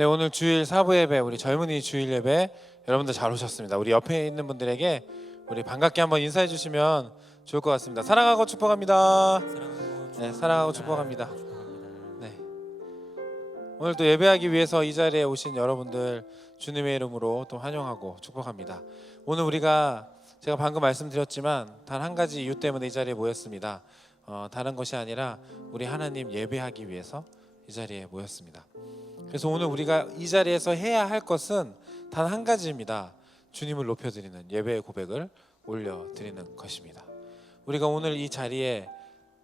네 오늘 주일 사부 예배 우리 젊은이 주일 예배 여러분들 잘 오셨습니다. 우리 옆에 있는 분들에게 우리 반갑게 한번 인사해 주시면 좋을 것 같습니다. 사랑하고 축복합니다. 네 사랑하고 축복합니다. 네 오늘 또 예배하기 위해서 이 자리에 오신 여러분들 주님의 이름으로 또 환영하고 축복합니다. 오늘 우리가 제가 방금 말씀드렸지만 단 한 가지 이유 때문에 이 자리에 모였습니다. 어, 다른 것이 아니라 우리 하나님 예배하기 위해서 이 자리에 모였습니다. 그래서 오늘 우리가 이 자리에서 해야 할 것은 단 한 가지입니다. 주님을 높여드리는 예배의 고백을 올려드리는 것입니다. 우리가 오늘 이 자리에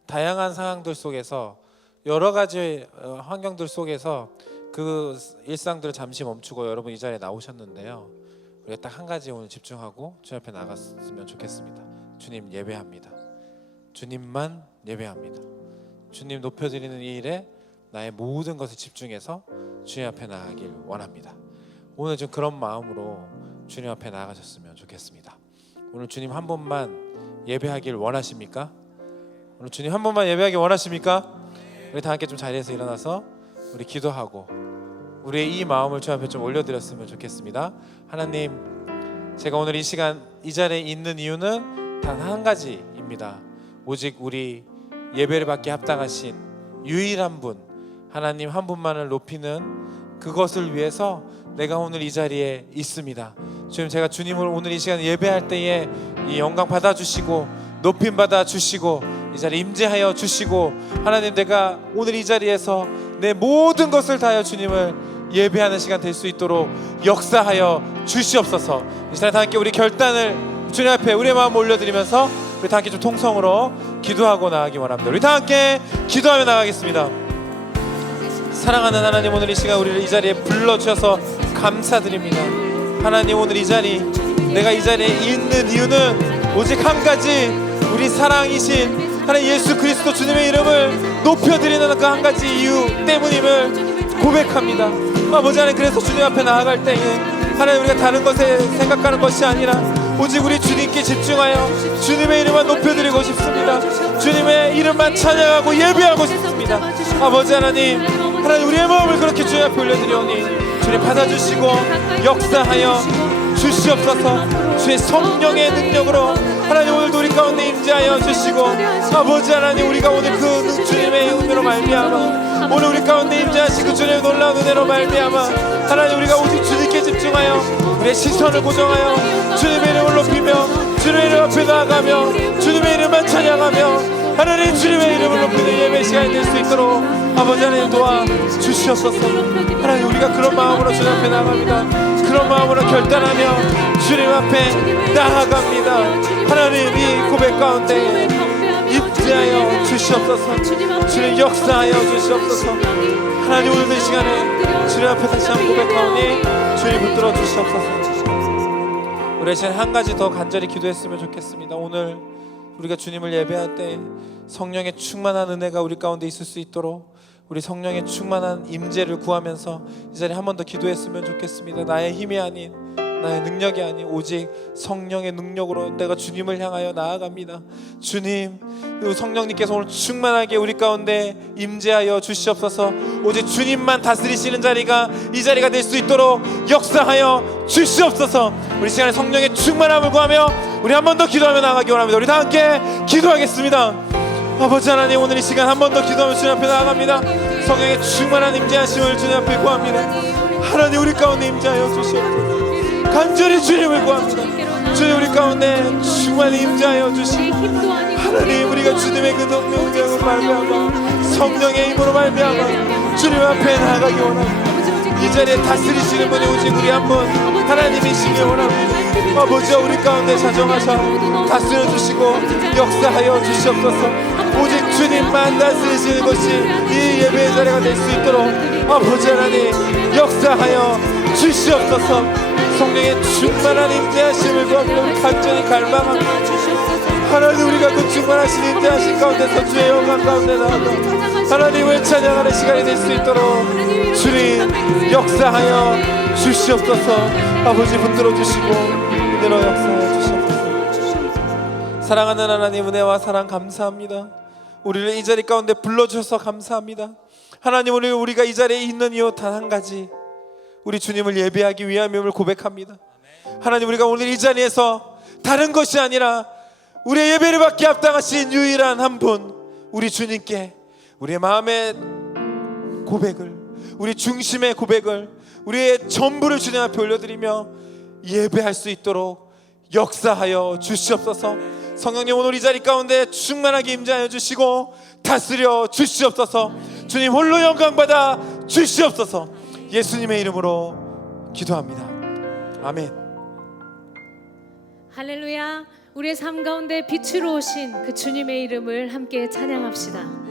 다양한 상황들 속에서 여러 가지 어, 환경들 속에서 그 일상들을 잠시 멈추고 여러분 이 자리에 나오셨는데요. 우리가 딱 한 가지 오늘 집중하고 주님 앞에 나갔으면 좋겠습니다. 주님 예배합니다. 주님만 예배합니다. 주님 높여드리는 이 일에 나의 모든 것을 집중해서 주님 앞에 나가길 원합니다. 오늘 좀 그런 마음으로 주님 앞에 나가셨으면 좋겠습니다. 오늘 주님 한 번만 예배하길 원하십니까? 오늘 주님 한 번만 예배하길 원하십니까? 우리 다 함께 좀 자리에서 일어나서 우리 기도하고 우리의 이 마음을 주님 앞에 좀 올려드렸으면 좋겠습니다. 하나님, 제가 오늘 이 시간 이 자리에 있는 이유는 단 한 가지입니다. 오직 우리 예배를 받기 합당하신 유일한 분 하나님 한 분만을 높이는 그것을 위해서 내가 오늘 이 자리에 있습니다. 주님 제가 주님을 오늘 이 시간 예배할 때에 이 영광 받아 주시고 높임 받아 주시고 이 자리에 임재하여 주시고 하나님 내가 오늘 이 자리에서 내 모든 것을 다하여 주님을 예배하는 시간 될 수 있도록 역사하여 주시옵소서. 이 시간 다 함께 우리 결단을 주님 앞에 우리의 마음 올려드리면서 우리 다 함께 좀 통성으로 기도하고 나가기 원합니다. 우리 다 함께 기도하며 나가겠습니다. 사랑하는 하나님 오늘 이 시간 우리를 이 자리에 불러주셔서 감사드립니다. 하나님 오늘 이 자리 내가 이 자리에 있는 이유는 오직 한 가지 우리 사랑이신 하나님 예수 그리스도 주님의 이름을 높여드리는 그 한 가지 이유 때문임을 고백합니다. 아버지 하나님 그래서 주님 앞에 나아갈 때에 하나님 우리가 다른 것에 생각하는 것이 아니라 오직 우리 주님께 집중하여 주님의 이름만 높여드리고 싶습니다. 주님의 이름만 찬양하고 예배하고 싶습니다. 아버지 하나님 하나님 우리의 마음을 그렇게 주님 앞에 올려드리오니 주님 받아주시고 역사하여 주시옵소서. 주의 성령의 능력으로 하나님 오늘도 우리 가운데 임재하여 주시고 아버지 하나님 우리가 오늘 그 주님의 은혜로 말미암아 오늘 우리 가운데 임재하시고 주님의 놀라운 은혜로 말미암아 하나님 우리가 오직 주님께 집중하여 우리의 시선을 고정하여 주님의 이름을 높이며 주님의 이름 앞에 나아가며 주님의 이름만 찬양하며 하나님 주님의 이름을 높이는 예배 시간이 될 수 있도록 아버지 하나님 도와 주시옵소서. 하나님 우리가 그런 마음으로 주님 앞에 나갑니다. 그런 마음으로 결단하며 주님 앞에 나아갑니다. 하나님 이 고백 가운데 입지하여 주시옵소서. 주님 역사하여 주시옵소서. 하나님 오늘 이 시간에 주님 앞에 다시 한번 고백하오니 주님 붙들어 주시옵소서. 우리 시간 한 가지 더 간절히 기도했으면 좋겠습니다. 오늘 우리가 주님을 예배할 때 성령의 충만한 은혜가 우리 가운데 있을 수 있도록 우리 성령의 충만한 임재를 구하면서 이 자리에 한 번 더 기도했으면 좋겠습니다. 나의 힘이 아닌 나의 능력이 아닌 오직 성령의 능력으로 내가 주님을 향하여 나아갑니다. 주님, 그 성령님께서 오늘 충만하게 우리 가운데 임재하여 주시옵소서. 오직 주님만 다스리시는 자리가 이 자리가 될 수 있도록 역사하여 주시옵소서. 우리 시간에 성령의 충만함을 구하며 우리 한 번 더 기도하며 나가기 원합니다. 우리 다 함께 기도하겠습니다. 아버지 하나님 오늘 이 시간 한 번 더 기도하며 주님 앞에 나아갑니다. 성령의 충만한 임재하심을 주님 앞에 구합니다. 하나님 우리 가운데 임재하여 주시옵소서. 간절히 주님을 구합니다. 주님 우리 가운데 충만히 임재하여 주시고 하나님 우리가 주님의 그 능력을 말미암아 성령의 힘으로 말미암아 주님 앞에 나아가기 원합니다. 이 자리에 다스리시는 분이 오직 우리 한 분 하나님이시기 원합니다 아버지 우리 가운데 자정하사 다스려 주시고 역사하여 주시옵소서. 오직 주님만 다스리시는 것이 이 예배의 자리가 될 수 있도록 아버지 하나님 역사하여 주시옵소서. 성령의 충만한 임재하심을 구하며 간절히 갈망합니다 하나님 우리가 그 충만하신 임재하신 가운데서 주의 영광 가운데 나아가 하나님을 찬양하는 시간이 될 수 있도록 주님 역사하여 주시옵소서. 아버지 붙들어 주시고 그대로 역사하여 주시옵소서. 사랑하는 하나님 은혜와 사랑 감사합니다. 우리를 이 자리 가운데 불러주셔서 감사합니다. 하나님 오늘 우리가 이 자리에 있는 이유 단 한 가지. 우리 주님을 예배하기 위함임을 고백합니다. 하나님 우리가 오늘 이 자리에서 다른 것이 아니라 우리의 예배를 받기 합당하신 유일한 한 분 우리 주님께 우리의 마음의 고백을 우리 중심의 고백을 우리의 전부를 주님 앞에 올려드리며 예배할 수 있도록 역사하여 주시옵소서. 성령님 오늘 이 자리 가운데 충만하게 임재하여 주시고 다스려 주시옵소서. 주님 홀로 영광 받아 주시옵소서. 예수님의 이름으로 기도합니다. 아멘. 할렐루야. 우리의 삶 가운데 빛으로 오신 그 주님의 이름을 함께 찬양합시다.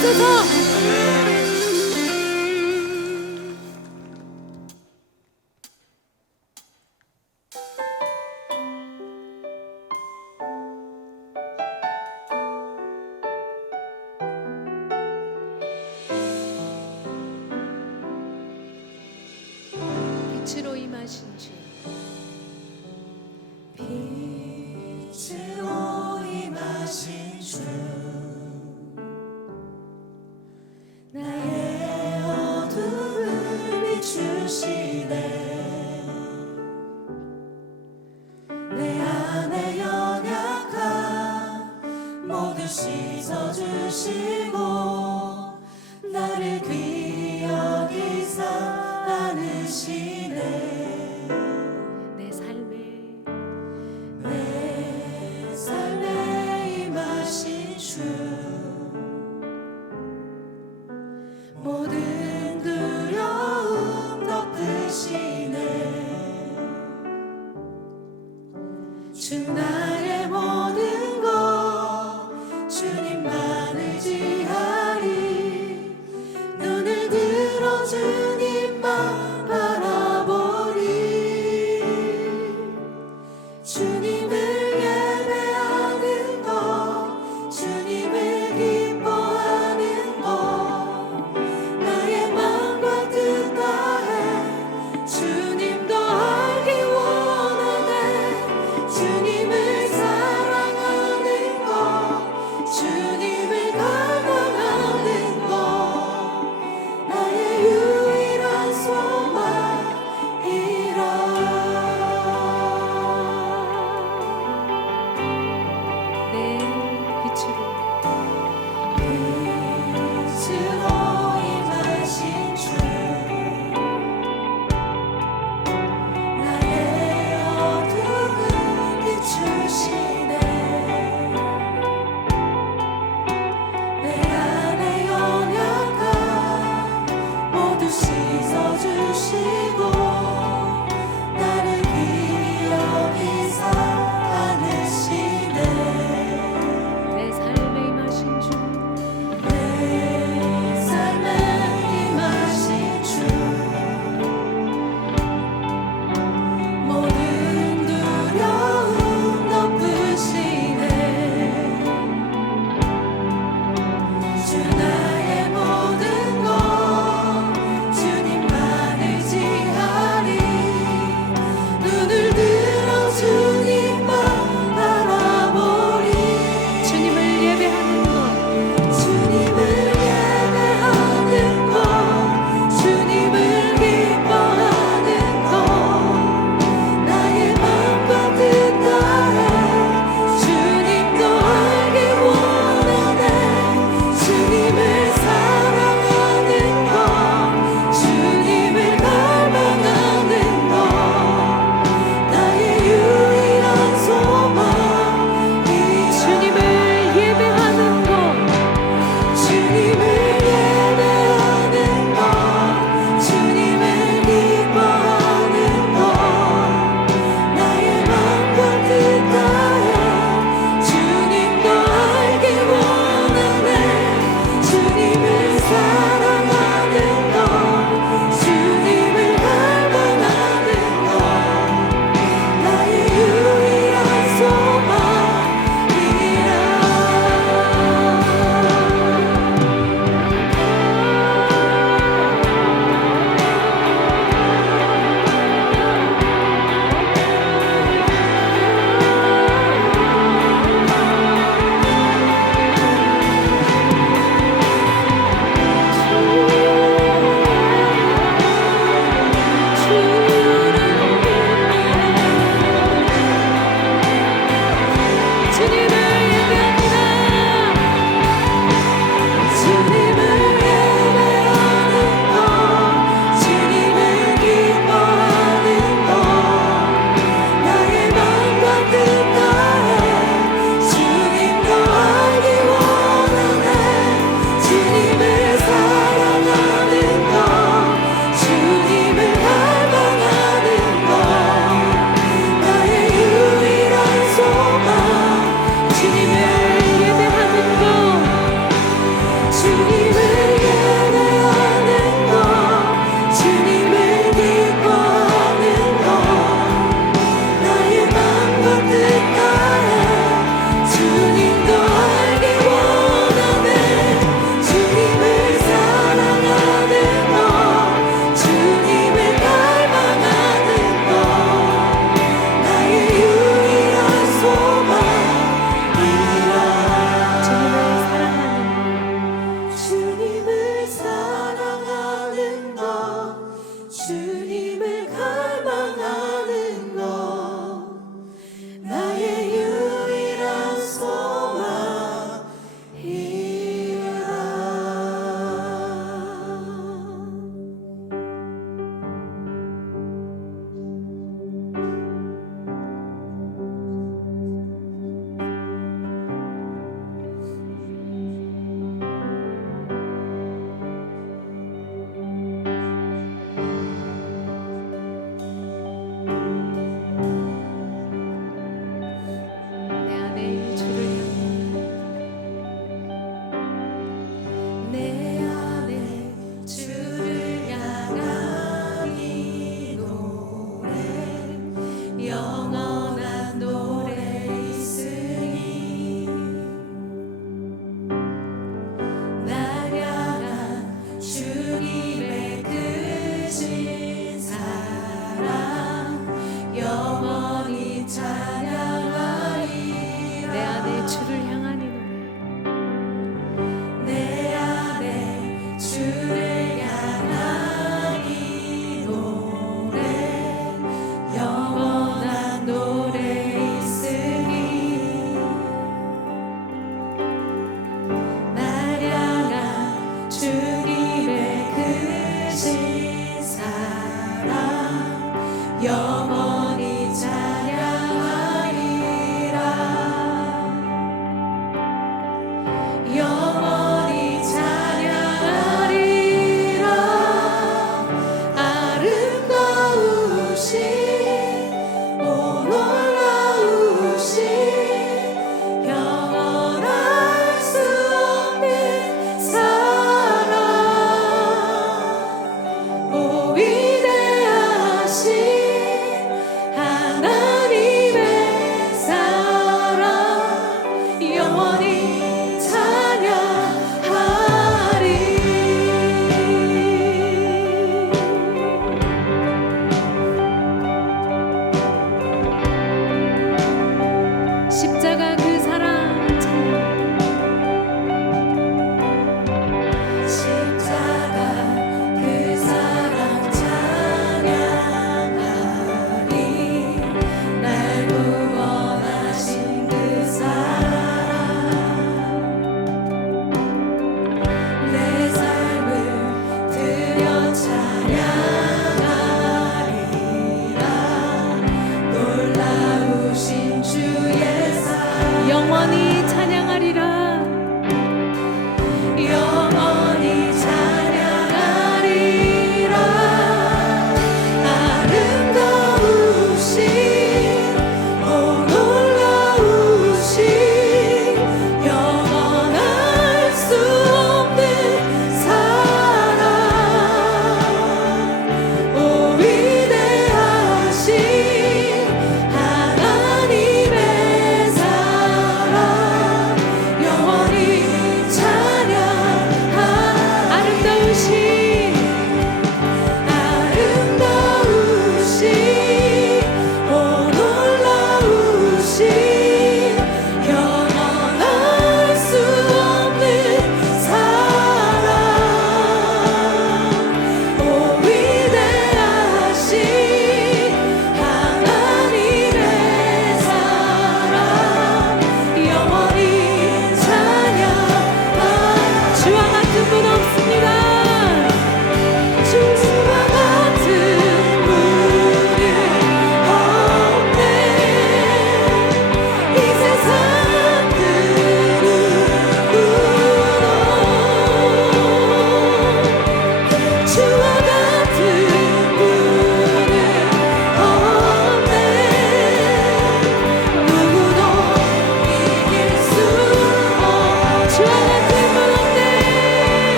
在那 씻어주시고 나를 귀 to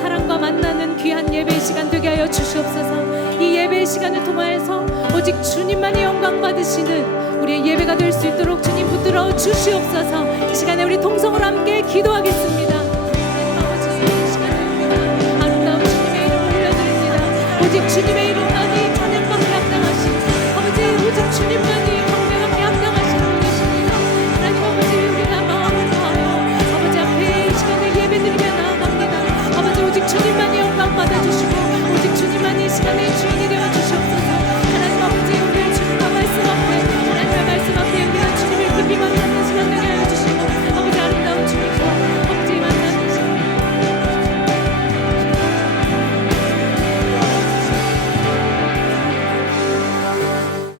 사랑과 만나는 귀한 예배 시간 되게 하여 주시옵소서. 이 예배 시간을 통하여서 오직 주님만이 영광 받으시는 우리의 예배가 될 수 있도록 주님 붙들어 주시옵소서. 이 시간에 우리 동성으로 함께 기도하겠습니다. 아버지, 이 시간입니다. 아름다운 주님의 이름을 올려드립니다. 오직 주님의